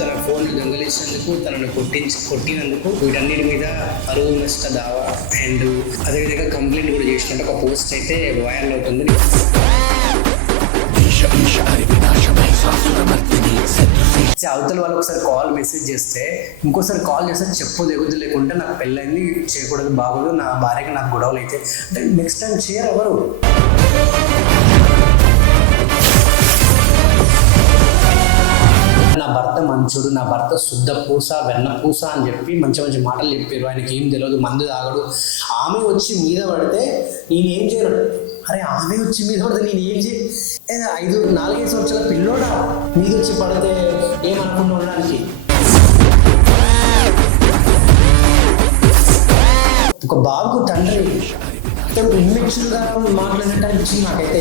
తన ఫోన్ దొంగిలించినందుకు, తనను కొట్టినందుకు వీటన్నిటి మీద పరువు నష్ట దావా అండ్ అదేవిధంగా కంప్లైంట్ కూడా చేసినట్టు ఒక పోస్ట్ అయితే వైరల్ అవుతుంది. అవతల వాళ్ళు ఒకసారి కాల్ మెసేజ్ చేస్తే ఇంకోసారి కాల్ చేస్తే చెప్పు దిగుద్దు లేకుంటే నాకు పెళ్ళైంది చేయకూడదు, బాగోదు, నా భార్యకి నాకు గొడవలు అయితే అంటే నెక్స్ట్ టైం చేయరు ఎవరు. నా భర్త మంచుడు, నా భర్త శుద్ధ పూస వెన్న పూస అని చెప్పి మంచి మంచి మాటలు చెప్పారు. ఆయనకి ఏం తెలియదు, మందు తాగడు. ఆమె వచ్చి మీద పడితే నేనేం చేయను. అరే ఆమె వచ్చి మీద పడితే నేను ఏం చేయ, 4-5 సంవత్సరాల పిల్లోడా మీద వచ్చి పడితే ఏమనుకున్నా ఉండడానికి. ఒక బాబుకు తండ్రి ఇమ్మెచ్యూర్గా మాట్లాడినట్టు అనిపించింది నాకైతే.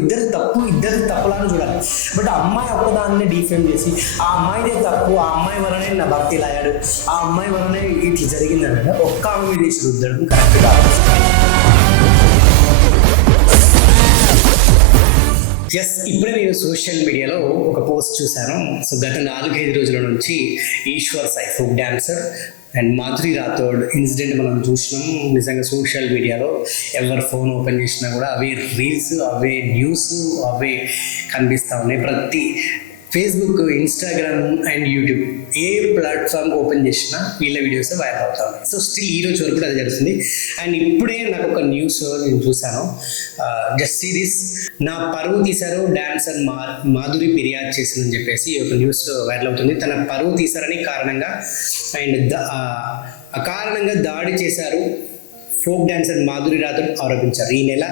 ఇద్దరి తప్పులాగా చూడాలి. బట్ అమ్మాయి ఒక్కదాన్ని డిఫేమ్ చేసి ఆ అమ్మాయిదే తప్పు, ఆ అమ్మాయి వలనే నా భక్తి లాగాడు, ఆ అమ్మాయి వలనే ఇట్లా జరిగిందంటే ఒక్క ఆమె మీద వేసి రుద్దడం కరెక్ట్ కాదు. ఇప్పుడే నేను సోషల్ మీడియాలో ఒక పోస్ట్ చూశాను. సో గత 4-5 రోజుల నుంచి Eshwar Sai folk dancer and Madhuri Rathod incident మనం చూసినాం. నిజంగా సోషల్ మీడియాలో ఎవరు ఫోన్ ఓపెన్ చేసినా కూడా అవే రీల్స్, అవే న్యూస్, అవే కనిపిస్తూ ఉన్నాయి. ప్రతి Facebook, Instagram and YouTube A platform open చేసినా వీళ్ళ వీడియోస్ వైరల్ అవుతా ఉన్నాయి. సో స్టిల్ ఈ రోజు వరకు అది జరుగుతుంది. అండ్ ఇప్పుడే నాకు ఒక న్యూస్ నేను చూశాను. జస్ట్ సీ దిస్, నా పరువు తీశారు డాన్సర్ మాధురి ఫిర్యాదు చేసిందని చెప్పేసి ఒక న్యూస్ వైరల్ అవుతుంది. తన పరువు తీశారని కారణంగా అండ్ అకారణంగా దాడి చేశారు ఫోక్ డాన్సర్ మాధురి రాథోడ్ ఆరోపించారు. ఈ నెల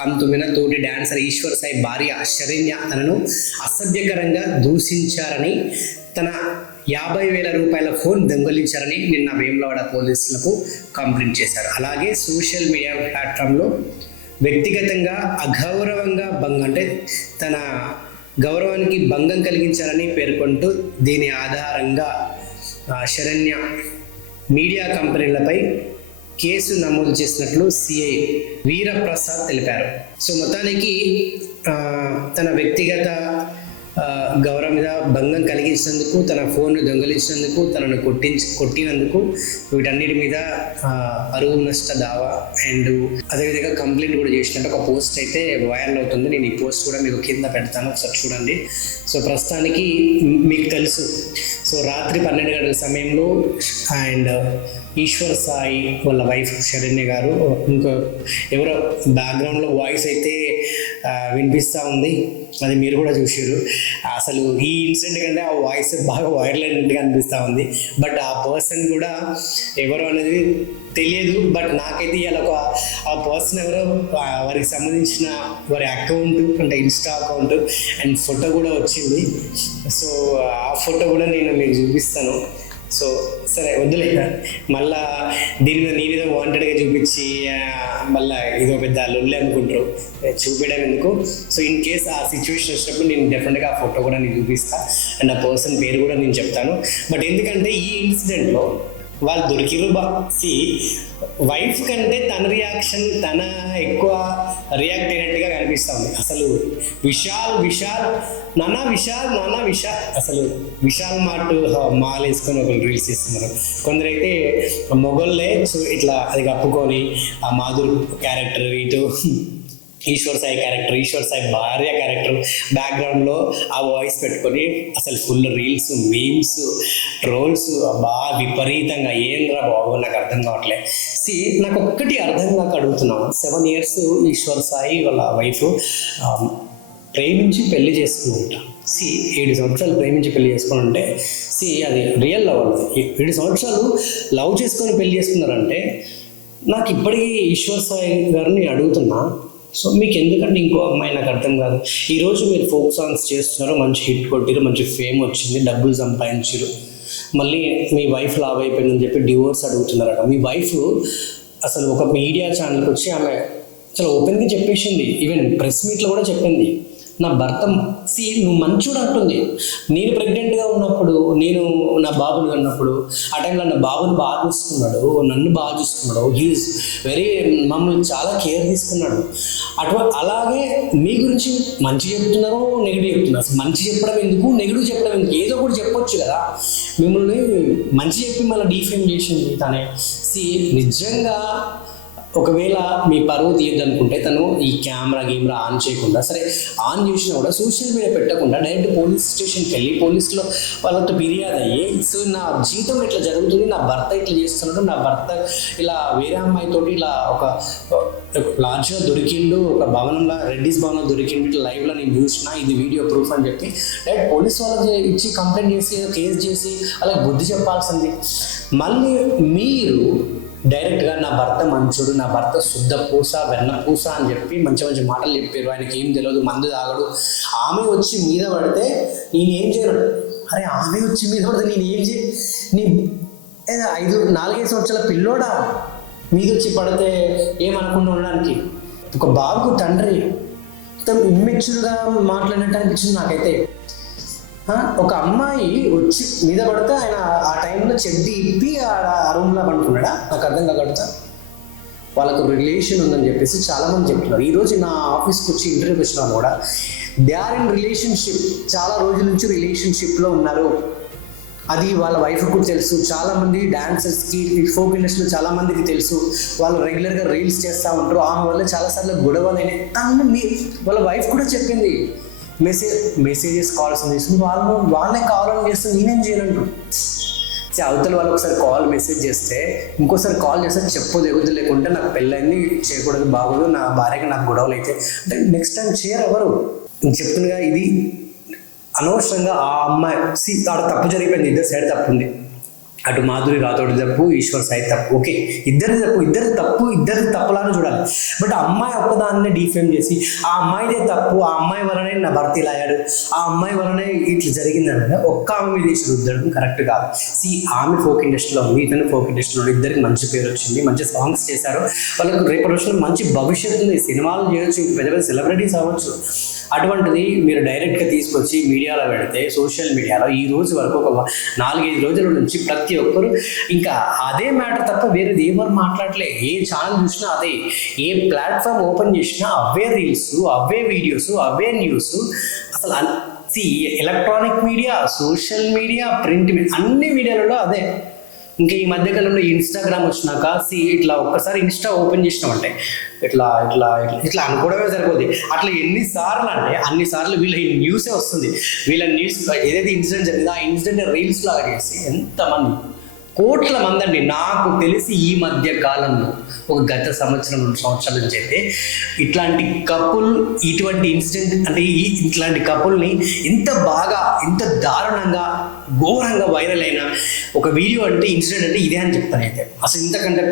19న తోటి డాన్సర్ ఈశ్వర్ సాయి భార్య శరణ్య తనను అసభ్యకరంగా దూషించారని, తన 50,000 రూపాయల ఫోన్ దొంగిలించారని నిన్న వేములవాడ పోలీసులకు కంప్లైంట్ చేశారు. అలాగే సోషల్ మీడియా ప్లాట్ఫామ్లో వ్యక్తిగతంగా అగౌరవంగా అంటే తన గౌరవానికి భంగం కలిగించారని పేర్కొంటూ దీని ఆధారంగా శరణ్య మీడియా కంపెనీలపై కేసు నమోదు చేసినట్లు సిఐ వీరప్రసాద్ తెలిపారు. సో మొత్తానికి తన వ్యక్తిగత గౌరవం మీద భంగం కలిగించినందుకు, తన ఫోన్ను దొంగిలించినందుకు, తనను కొట్టినందుకు వీటన్నిటి మీద పరువు నష్ట దావా అండ్ అదేవిధంగా కంప్లైంట్ కూడా చేసినట్టు ఒక పోస్ట్ అయితే వైరల్ అవుతుంది. నేను ఈ పోస్ట్ కూడా మీకు కింద పెడతాను, ఒకసారి చూడండి. సో ప్రస్తుతానికి మీకు తెలుసు, సో రాత్రి 12 గంటల సమయంలో అండ్ ఈశ్వర్ సాయి వాళ్ళ వైఫ్ శరణ్య గారు, ఇంకో ఎవరో బ్యాక్గ్రౌండ్లో వాయిస్ అయితే వినిపిస్తూ ఉంది, అది మీరు కూడా చూసారు. అసలు ఈ ఇన్సిడెంట్ కంటే ఆ వాయిస్ బాగా వైరల్ అయినట్టుగా అనిపిస్తూ ఉంది. బట్ ఆ పర్సన్ కూడా ఎవరు అనేది తెలియదు. బట్ నాకైతే ఇవాళ ఆ పర్సన్ ఎవరో వారికి సంబంధించిన వారి అకౌంట్ అంటే ఇన్స్టా అకౌంట్ అండ్ ఫోటో కూడా వచ్చింది. సో ఆ ఫోటో కూడా నేను మీకు చూపిస్తాను. సో సరే వద్దులే, మళ్ళా దీని మీద నేనేదో వాంటెడ్గా చూపించి మళ్ళీ ఇదో పెద్ద లొల్లి అనుకుంటారు, చూపించడం ఎందుకు. సో ఇన్ కేస్ ఆ సిచ్యువేషన్ వచ్చినప్పుడు నేను డెఫినెట్గా ఆ ఫోటో కూడా నేను చూపిస్తాను అండ్ ఆ పర్సన్ పేరు కూడా నేను చెప్తాను. బట్ ఎందుకంటే ఈ ఇన్సిడెంట్లో వాళ్ళు దొరికిరు వైఫ్ కంటే తన రియాక్షన్ తన ఎక్కువ రియాక్ట్ అయినట్టుగా కనిపిస్తూ ఉంది. అసలు విశాల్ నానా విశాల్ అసలు విశాల్ మాల్ వేసుకొని ఒకరు రీల్స్ ఇస్తున్నారు. కొందరైతే మొగోళ్ళే ఇట్లా అది కప్పుకొని ఆ మాధురి క్యారెక్టర్, ఇటు ఈశ్వర్ సాయి క్యారెక్టర్, ఈశ్వర్ సాయి భార్య క్యారెక్టర్ బ్యాక్గ్రౌండ్లో ఆ వాయిస్ పెట్టుకొని అసలు ఫుల్ రీల్స్, మీమ్స్, ట్రోల్స్ బాగా విపరీతంగా. ఏంద్రా బాబు నాకు అర్థం కావట్లేదు. నాకు ఒక్కటి అర్థం కాక అడుగుతున్నాను. 7 years ఈశ్వర్ సాయి వాళ్ళ వైఫ్ ప్రేమించి పెళ్లి చేసుకుంటా. 7 సంవత్సరాలు ప్రేమించి పెళ్లి చేసుకుని అది రియల్ లవ్. 7 సంవత్సరాలు లవ్ చేసుకొని పెళ్లి చేసుకున్నారంటే నాకు ఇప్పటికీ ఈశ్వర్ సాయి గారిని అడుగుతున్నా, సో మీకు ఎందుకంటే ఇంకో అమ్మాయి నాకు అర్థం కాదు. ఈరోజు మీరు ఫోక్ సాంగ్స్ చేస్తున్నారు, మంచి హిట్ కొట్టిరు, మంచి ఫేమ్ వచ్చింది, డబ్బులు సంపాదించారు, మళ్ళీ మీ వైఫ్ లావ్ అయిపోయిందని చెప్పి డివోర్స్ అడుగుతున్నారట. మీ వైఫ్ అసలు ఒక మీడియా ఛానల్కి వచ్చి ఆమె అసలు ఓపెన్గా చెప్పేసింది, ఈవెన్ ప్రెస్ మీట్లో కూడా చెప్పింది, నా భర్త నువ్వు మంచోడు అంటుంది. నేను ప్రెగ్నెంట్గా ఉన్నప్పుడు, నేను నా బాబుని ఉన్నప్పుడు ఆ టైంలో నా బాబుని బాగా చూసుకున్నాడు, నన్ను బాగా చూసుకున్నాడు. హీఈస్ వెరీ మమ్మల్ని చాలా కేర్ తీసుకున్నాడు. అలాగే మీ గురించి మంచి చెప్తున్నారు, నెగిటివ్ చెప్తున్నారు. అసలు మంచి చెప్పడం ఎందుకు, నెగిటివ్ చెప్పడం ఎందుకు? ఏదో ఒకటి చెప్పొచ్చు కదా. మిమ్మల్ని మంచి చెప్పి మళ్ళీ డీఫేమ్ చేసింది తనే. నిజంగా ఒకవేళ మీ పరువు తీయద్దనుకుంటే తను ఈ కెమెరా ఆన్ చేయకుండా, సరే ఆన్ చేసినా కూడా సోషల్ మీడియా పెట్టకుండా డైరెక్ట్ పోలీస్ స్టేషన్కి వెళ్ళి పోలీసులో వాళ్ళతో ఫిర్యాదు అయ్యి, సో నా జీవితం ఇట్లా జరుగుతుంది, నా భర్త ఇట్లా చేస్తున్నాడు, నా భర్త ఇలా వేరే అమ్మాయితోటి ఇలా ఒక లాడ్జ్గా దొరికిండు, ఒక భవనంలో రెడ్డిస్ భవనంలో దొరికిండు, ఇట్లా లైవ్లో నేను చూసిన, ఇది వీడియో ప్రూఫ్ అని చెప్పి డైరెక్ట్ పోలీస్ వాళ్ళకి ఇచ్చి కంప్లైంట్ చేసి కేసు చేసి అలా బుద్ధి చెప్పాల్సింది. మళ్ళీ మీరు డైరెక్ట్గా నా భర్త మంచుడు, నా భర్త శుద్ధ పూస వెన్న పూస అని చెప్పి మంచి మంచి మాటలు చెప్పారు. ఆయనకి ఏం తెలియదు, మందు తాగడు. ఆమె వచ్చి మీద పడితే నేనేం చేయను? అరే ఆమె వచ్చి మీద పడితే నేను ఏం చేయ? నీ 4-5 సంవత్సరాల పిల్లోడా మీద వచ్చి పడితే ఏమనకుండా ఉండడానికి? ఒక బాబు తండ్రి మొత్తం ఇమ్మెచ్యూర్గా మాట్లాడినట్టు అనిపించింది నాకైతే. ఒక అమ్మాయి వచ్చి మీద పడితే ఆయన ఆ టైంలో చెడ్డి ఇప్పి ఆ రూమ్లో పండుకున్నాడా? నాకు అర్థం కాగలుగుతా. వాళ్ళకు రిలేషన్ ఉందని చెప్పేసి చాలామంది చెప్తున్నారు. ఈరోజు నా ఆఫీస్కి వచ్చి ఇంటర్వ్యూకి వచ్చిన వాళ్ళు కూడా దే ఆర్ ఇన్ రిలేషన్షిప్, చాలా రోజుల నుంచి రిలేషన్షిప్లో ఉన్నారు. అది వాళ్ళ వైఫ్ కూడా తెలుసు. చాలామంది డాన్సర్స్కి, ఫోక్ ఇండస్ట్రీలో చాలామందికి తెలుసు. వాళ్ళు రెగ్యులర్గా రీల్స్ చేస్తూ ఉంటారు. ఆమె వల్ల చాలాసార్లు గొడవలు అయినాయి. తను వాళ్ళ వైఫ్ కూడా చెప్పింది. మెసేజెస్ కాల్స్ తీసుకుని వాళ్ళే కావాలని చేస్తే నేనేం చేయనంటు. అవతల వాళ్ళు ఒకసారి కాల్ మెసేజ్ చేస్తే ఇంకోసారి కాల్ చేస్తే చెప్పదు ఎగుదు, లేకుంటే నాకు పెళ్ళైంది చేయకూడదు, బాగోదు, నా భార్యకి నాకు గొడవలు అయితే అంటే నెక్స్ట్ టైం చేయరు ఎవరు. నేను చెప్తున్నగా ఇది అనవసరంగా ఆ అమ్మాయి ఆడ తప్పు జరిగిపోయింది. ఇద్దరు సైడ్ తప్పు ఉంది. అటు మాధురి రాథోడ్ తప్పు, ఈశ్వర్ సాయి తప్పు. ఓకే, ఇద్దరి తప్పులానే చూడాలి. బట్ ఆ అమ్మాయి ఒక్కదాన్నే డిఫేమ్ చేసి ఆ అమ్మాయిదే తప్పు, ఆ అమ్మాయి వలనే నా భర్త ఇలా అయ్యాడు, ఆ అమ్మాయి వలనే ఇట్లా జరిగిందనగా ఒక్క ఆమె మీద వేసి రుద్దడం కరెక్ట్ కాదు. ఆమె ఫోక్ ఇండస్ట్రీలో ఉంది, ఇతను ఫోక్ ఇండస్ట్రీలో ఉంది. ఇద్దరికి మంచి పేరు వచ్చింది, మంచి సాంగ్స్ చేశారు. వాళ్ళకి రేపటి రోజున మంచి భవిష్యత్తు ఉంది. సినిమాలు చేయొచ్చు, పెద్ద పెద్ద సెలబ్రిటీస్ అవ్వచ్చు. అటువంటిది మీరు డైరెక్ట్గా తీసుకొచ్చి మీడియాలో పెడితే, సోషల్ మీడియాలో ఈ రోజు వరకు ఒక 4-5 రోజుల నుంచి ప్రతి ఒక్కరు ఇంకా అదే మ్యాటర్ తప్ప వేరేది ఎవరు మాట్లాడలే. ఏ ఛానల్ చూసినా అదే, ఏ ప్లాట్ఫామ్ ఓపెన్ చేసినా అవే రీల్స్, అవే వీడియోస్, అవే న్యూస్. అసలు electronic media, social media, print media, అన్ని మీడియాలలో అదే. ఇంకా ఈ మధ్యకాలంలో ఇన్స్టాగ్రామ్ వచ్చినాక ఇట్లా ఒక్కసారి ఇన్స్టా ఓపెన్ చేసినామంటే ఇట్లా ఇట్లా ఇట్లా అనుకోవడమే సరిపోతుంది. అట్లా ఎన్నిసార్లు అంటే అన్నిసార్లు వీళ్ళ ఈ న్యూసే వస్తుంది. వీళ్ళ న్యూస్ ఏదైతే ఇన్సిడెంట్ జరిగిందో ఆ ఇన్సిడెంట్ రీల్స్ లాగా చేసి ఎంతమంది, కోట్ల మంది అండి. నాకు తెలిసి ఈ మధ్య కాలంలో ఒక గత 2 సంవత్సరాల నుంచి అయితే ఇట్లాంటి కపుల్, ఇటువంటి ఇన్సిడెంట్ అంటే ఇట్లాంటి కపుల్ని ఇంత బాగా, ఇంత దారుణంగా, ఘోరంగా వైరల్ అయిన ఒక వీడియో అంటే, ఇన్సిడెంట్ అంటే ఇదే అని చెప్తాను అయితే. అసలు ఇంతకంటే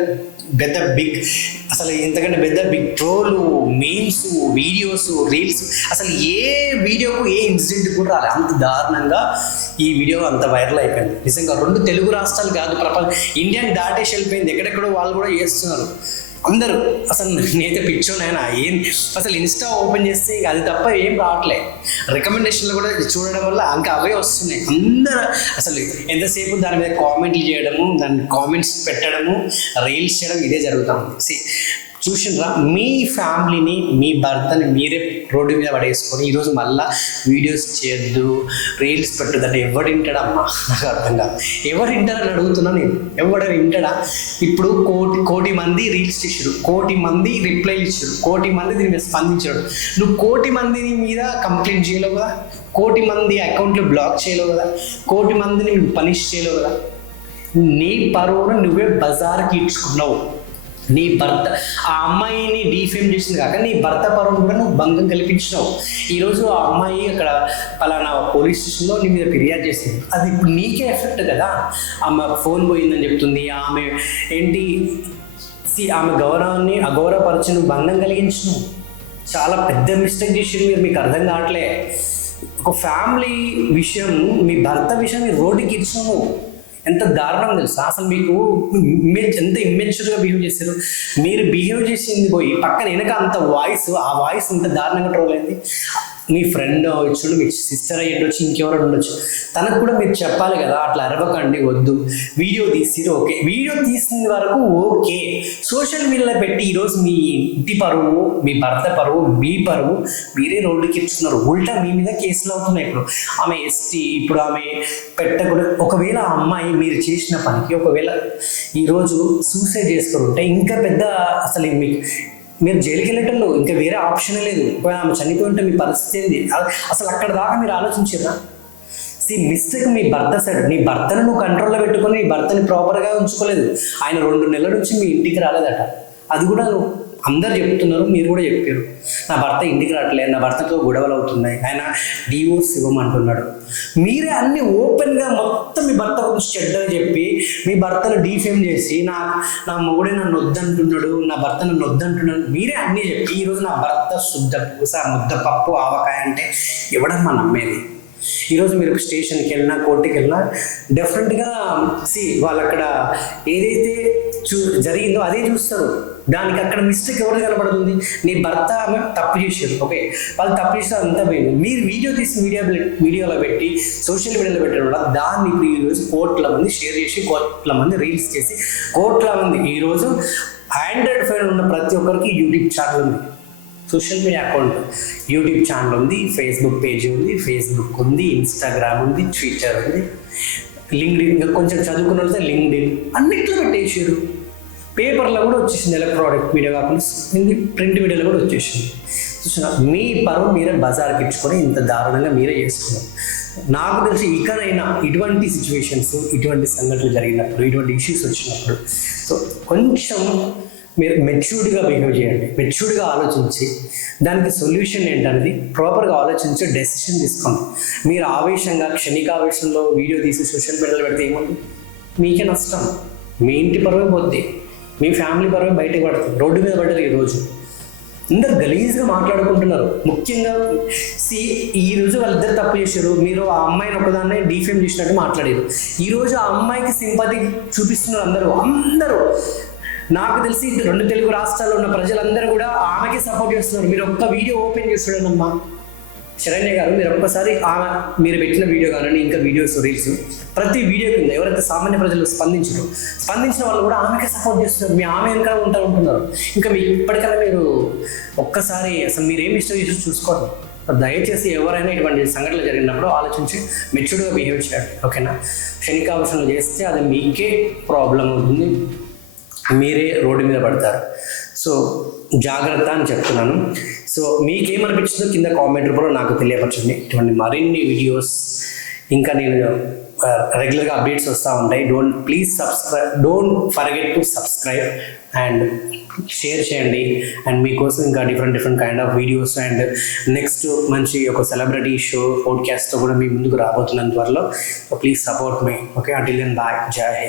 పెద్ద బిగ్ ట్రోలు, మీమ్స్, వీడియోస్, రీల్స్, అసలు ఏ వీడియోకు ఏ ఇన్సిడెంట్ కూడా రాలేదు. అంత దారుణంగా ఈ వీడియో అంత వైరల్ అయిపోయింది. నిజంగా 2 తెలుగు రాష్ట్రాలు కాదు, ఇండియాని దాటేసి వెళ్ళిపోయింది. ఎక్కడెక్కడో వాళ్ళు కూడా చేస్తున్నారు అందరూ. అసలు నేనైతే పిచ్చోనైనా అసలు ఇన్స్టా ఓపెన్ చేస్తే అది తప్ప ఏం రావట్లే. రికమెండేషన్లు కూడా చూడడం వల్ల ఇంకా అవే వస్తున్నాయి. అందరూ అసలు ఎంతసేపు దాని మీద కామెంట్లు చేయడము, దాని కామెంట్స్ పెట్టడము, రీల్స్ చేయడం, ఇదే జరుగుతూ ఉంది. చూసినరా, మీ ఫ్యామిలీని, మీ భర్తని మీరే రోడ్డు మీద పడేసుకొని ఈరోజు మళ్ళీ వీడియోస్ చేయొద్దు, రీల్స్ పెట్టద్దంటే ఎవడు వింటాడమ్మా? నాకు అర్థం కాదు. ఎవరు వింటారని అడుగుతున్నా నేను. ఎవడు వింటాడా? ఇప్పుడు కోటి మంది రీల్స్ చేసారు, 1,000,000 మంది రిప్లైలు ఇచ్చారు, 1,000,000 మంది దీని మీద స్పందించాడు. నువ్వు 1,000,000 మంది మీద కంప్లైంట్ చేయలేవు కదా, 1,000,000 మంది అకౌంట్లు బ్లాక్ చేయలేవు కదా, 1,000,000 మందిని పనిష్ చేయలేవు కదా. నీ పరువును నువ్వే బజార్కి ఇచ్చుకున్నావు. నీ భర్త ఆ అమ్మాయిని డీఫేమ్ చేసింది కాక నీ భర్త పరువును కూడా నువ్వు భంగం కల్పించినావు. ఈరోజు ఆ అమ్మాయి అక్కడ పలానా పోలీస్ స్టేషన్లో నీ మీద ఫిర్యాదు చేసింది. అది ఇప్పుడు నీకే ఎఫెక్ట్ కదా. ఆమె ఫోన్ పోయిందని చెప్తుంది. ఆమె ఆమె గౌరవాన్ని అగౌరవపరిచి నువ్వు భంగం కలిగించినావు. చాలా పెద్ద మిస్టేక్ చేసి మీకు అర్థం కావట్లే. ఒక ఫ్యామిలీ విషయం, మీ భర్త విషయం మీరు రోడ్డుకి ఇచ్చినావు. ఎంత దారుణం తెలుసా? అసలు మీకు ఎంత ఇమ్మెచ్యూర్గా బిహేవ్ చేశారు. మీరు బిహేవ్ చేసింది పోయి పక్కన వెనక అంత వాయిస్, ఆ వాయిస్ ఎంత దారుణంగా ట్రోల్ అయింది. మీ ఫ్రెండ్ అవ్వచ్చు, మీ సిస్టర్ అయ్యి ఉండొచ్చు, ఇంకెవరైనా ఉండొచ్చు, తనకు కూడా మీరు చెప్పాలి కదా, అట్లా అరవకండి, వద్దు, వీడియో తీసిరు ఓకే, వీడియో తీసిన వరకు ఓకే, సోషల్ మీడియాలో పెట్టి ఈరోజు మీ ఇంటి పరువు, మీ భర్త పరువు, మీ పరువు మీరే రోడ్డుకి ఇస్తున్నారు. ఉల్టా మీ మీద కేసులు అవుతున్నాయి. ఇప్పుడు ఆమె ఎస్టీ, ఇప్పుడు ఆమె పెట్టకూడదు. ఒకవేళ ఆ అమ్మాయి మీరు చేసిన పనికి ఒకవేళ ఈరోజు సూసైడ్ చేసుకుని ఉంటే ఇంకా పెద్ద అసలు మీకు మీరు జైలుకి వెళ్ళటంలో ఇంకా వేరే ఆప్షన్ లేదు. ఒకవేళ ఆమె చనిపోయి ఉంటే మీ పరిస్థితి ఏంది? అసలు అక్కడ దాకా మీరు ఆలోచించారా? మిస్టేక్ మీ భర్త సైడ్. నీ భర్తను నువ్వు కంట్రోల్లో పెట్టుకొని నీ భర్తని ప్రాపర్గా ఉంచుకోలేదు. ఆయన 2 నెలల నుంచి మీ ఇంటికి రాలేదట. అది కూడా అందరు చెప్తున్నారు, మీరు కూడా చెప్పారు, నా భర్త ఇంటికి రావట్లేదు, నా భర్తతో గొడవలు అవుతున్నాయి, ఆయన డివోర్స్ ఇవ్వమంటున్నాడు. మీరే అన్ని ఓపెన్గా మొత్తం మీ భర్త గురించి చెడ్డగా చెప్పి మీ భర్తను డీఫేమ్ చేసి నా మొగుడే నన్ను వద్దంటున్నాడు, నా భర్త నన్ను వద్దంటున్నాడు, మీరే అన్నీ చెప్పి ఈరోజు నా భర్త శుద్ధ పూస, ముద్ద పప్పు, ఆవకాయ అంటే ఎవడమ్మా నమ్మేది? ఈరోజు మీరు స్టేషన్కి వెళ్ళినా, కోర్టుకి వెళ్ళినా డెఫినెట్గా వాళ్ళు అక్కడ ఏదైతే జరిగిందో అదే చూస్తారు. దానికి అక్కడ మిస్టేక్ ఎవరు కనబడుతుంది? నీ భర్త ఆమె తప్పు చేశారు, ఓకే, వాళ్ళు తప్పు చేస్తారు, అంతా పోయింది. మీరు వీడియో తీసి మీడియాలో పెట్టి సోషల్ మీడియాలో పెట్టడం వల్ల దాన్ని ఇప్పుడు ఈరోజు కోట్ల మంది షేర్ చేసి, కోట్ల మంది రీల్స్ చేసి, కోట్ల మంది ఈరోజు ఆండ్రాయిడ్ ఫోన్ ఉన్న ప్రతి ఒక్కరికి యూట్యూబ్ ఛానల్ ఉంది, social media account, YouTube channel ఉంది, ఫేస్బుక్ పేజ్ ఉంది, ఫేస్బుక్ ఉంది, ఇన్స్టాగ్రామ్ ఉంది, ట్విట్టర్ ఉంది, లింక్డ్ఇన్, ఇంకా కొంచెం చదువుకున్న వాళ్ళతో లింక్డ్ఇన్, అన్నిట్లో పెట్టేసారు. పేపర్లో కూడా వచ్చేసింది, ఎలక్ట్రానిక్ మీడియా కాకుండా ప్రింట్ మీడియాలో కూడా వచ్చేసింది. చూసిన మీ పరువు మీరే బజార్కి ఇచ్చుకొని ఇంత దారుణంగా మీరే చేసుకున్నారు. నాకు తెలిసి ఇకనైనా ఇటువంటి సిచ్యువేషన్స్, ఇటువంటి సంఘటనలు జరిగినప్పుడు, ఇటువంటి ఇష్యూస్ వచ్చినప్పుడు సో కొంచెం మీరు మెచ్యూర్డ్గా బిహేవ్ చేయండి, మెచ్యూర్డ్గా ఆలోచించి దానికి సొల్యూషన్ ఏంటనేది ప్రాపర్గా ఆలోచించి డెసిషన్ తీసుకోండి. మీరు ఆవేశంగా క్షణికావేశంలో వీడియో తీసి సోషల్ మీడియాలో పెడితే ఏముంది? మీకే నష్టం, మీ ఇంటి పరువే పోద్ది, మీ ఫ్యామిలీ పరువే బయటకు పడుతుంది. రోడ్డు మీద పడ్డారు ఈరోజు, అందరు గలీజ్గా మాట్లాడుకుంటున్నారు. ముఖ్యంగా ఈరోజు వాళ్ళిద్దరు తప్పు చేశారు, మీరు ఆ అమ్మాయిని ఒకదాన్నే డీఫేమ్ చేసినట్టు మాట్లాడారు. ఈరోజు ఆ అమ్మాయికి సింపతి చూపిస్తున్నారు అందరూ. నాకు తెలిసి 2 తెలుగు రాష్ట్రాల్లో ఉన్న ప్రజలందరూ కూడా ఆమెకి సపోర్ట్ చేస్తున్నారు. మీరు ఒక్క వీడియో ఓపెన్ చేస్తున్నాడమ్మా శరణ్య గారు, మీరు ఒక్కసారి మీరు పెట్టిన వీడియో కానీ ఇంకా వీడియోస్, రీల్స్, ప్రతి వీడియో కింద ఎవరైతే సామాన్య ప్రజలు స్పందించిన వాళ్ళు కూడా ఆమెకే సపోర్ట్ చేస్తున్నారు. మీ ఆమె వెనక ఉంటున్నారు. ఇంకా మీకు ఇప్పటికైనా మీరు ఒక్కసారి అసలు మీరు ఏమి ఇష్టం చేసి చూసుకోండి. దయచేసి ఎవరైనా ఇటువంటి సంఘటనలు జరిగినప్పుడు ఆలోచించి మెచ్యూర్డ్గా బిహేవ్ చేయండి, ఓకేనా? క్షణికావేశంలో చేస్తే అది మీకే ప్రాబ్లం అవుతుంది, మీరే రోడ్డు మీద పడతారు. సో జాగ్రత్త అని చెప్తున్నాను. సో మీకేమనిపించిందో కింద కామెంట్ రూపంలో నాకు తెలియపరచండి. ఇటువంటి మరిన్ని వీడియోస్ ఇంకా నేను రెగ్యులర్గా అప్డేట్స్ వస్తూ ఉంటాయి. Don't forget to subscribe and share చేయండి. అండ్ మీకోసం ఇంకా different kind of videos and next మంచి ఒక సెలబ్రిటీ షో పాడ్కాస్ట్తో కూడా మీ ముందుకు రాబోతున్నంత త్వరలో. Please support me, okay? Until then bye, జై హింద్.